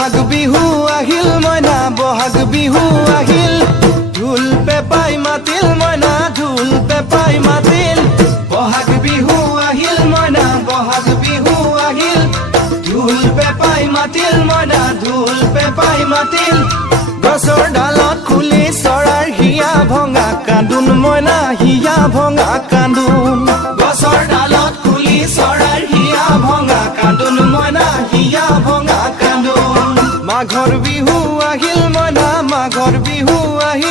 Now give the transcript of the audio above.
বহাগ বিহু আহিল মইনা বহাগ বিহু আহিল ঢোল পেপাই মাতিল মইনা ঢোল পেপাই মাতিল বহাগ বিহু আহিল মইনা বহাগ বিহু আহিল ঢোল পেপাই মাতিল মইনা ঢোল পেপাই মাতিল গছৰ ডালত খুলি চৰাৰ হিয়া ভঙা কান্দোন মইনা হিয়া ভঙা কান্দোন গছৰ ডালত খুলি চৰাৰ হিয়া ভঙা কান্দোন মইনা হিয়া ভঙা কান্দোন মাঘৰ বিহু আহিল মইনা মাঘৰ বিহু আহিল